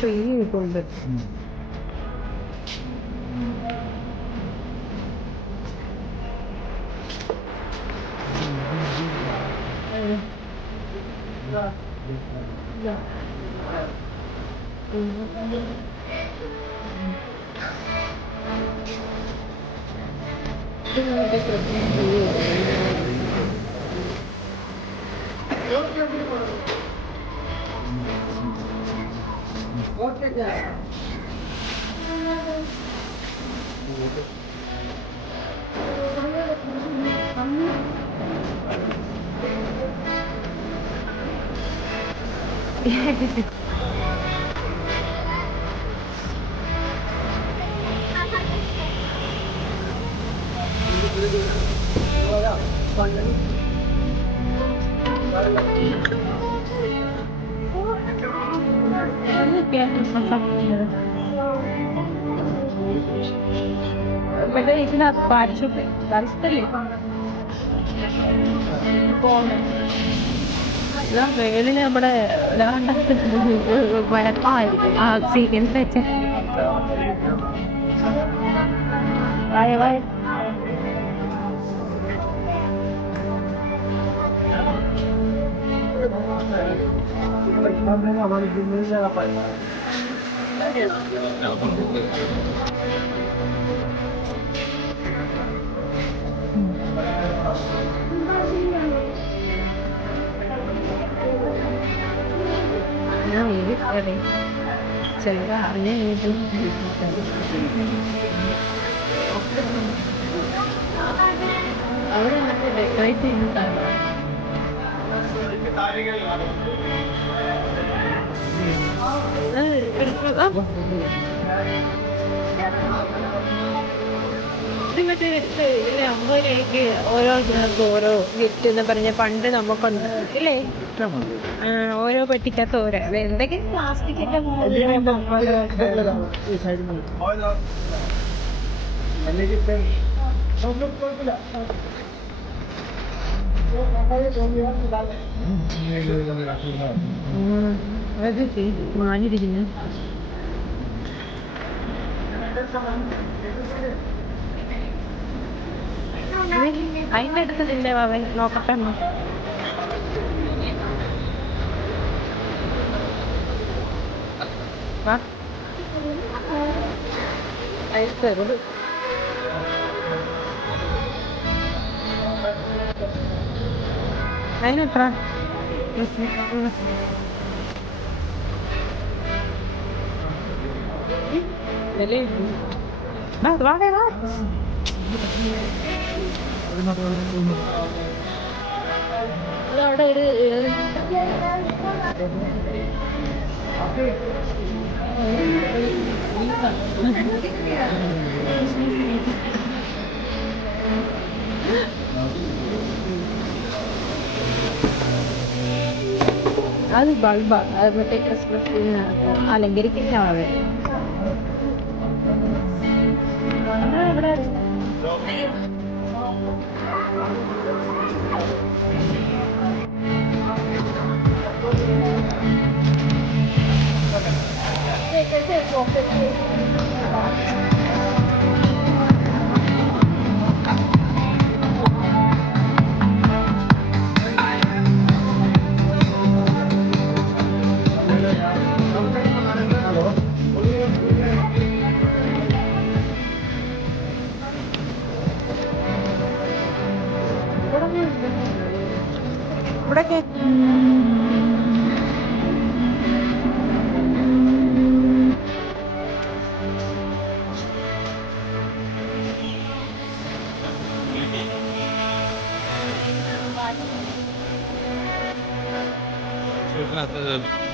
Tree ഇരിപ്പുണ്ട്. ഇവിടെ ഇതിനകത്ത് പാരഷൂട്ട് സ്ഥലത്തല്ലേ വേളില് നമ്മുടെ സീക്വൻസ് വെച്ച് വായ വായ ചെറിയ അറിഞ്ഞ അവിടെ ഡെക്കറേറ്റ് ചെയ്യുന്നതാണ്. മറ്റേ 50 രൂപയ്ക്ക് ഓരോ ഗ്ലാസ് ഓരോ ഗിഫ്റ്റ് എന്ന് പറഞ്ഞ പണ്ട് നമുക്കുണ്ട് ഇല്ലേ? ഓരോ പെട്ടിക്കകത്ത് ഓരോ എന്തൊക്കെ പ്ലാസ്റ്റിക്കിന്റെ മാനിരിക്കുന്നു. അതിൻ്റെ അടുത്ത് നിന്റെ അവൻ നോക്കട്ടെ. അതിനെത്ര അവിടെ ഒരു അത് ബൾബാ. അത് മറ്റേ ക്രിസ്മസ് അലങ്കരിക്കുന്നതാണ്. ഇവിടെ ഇവിടൊക്കെ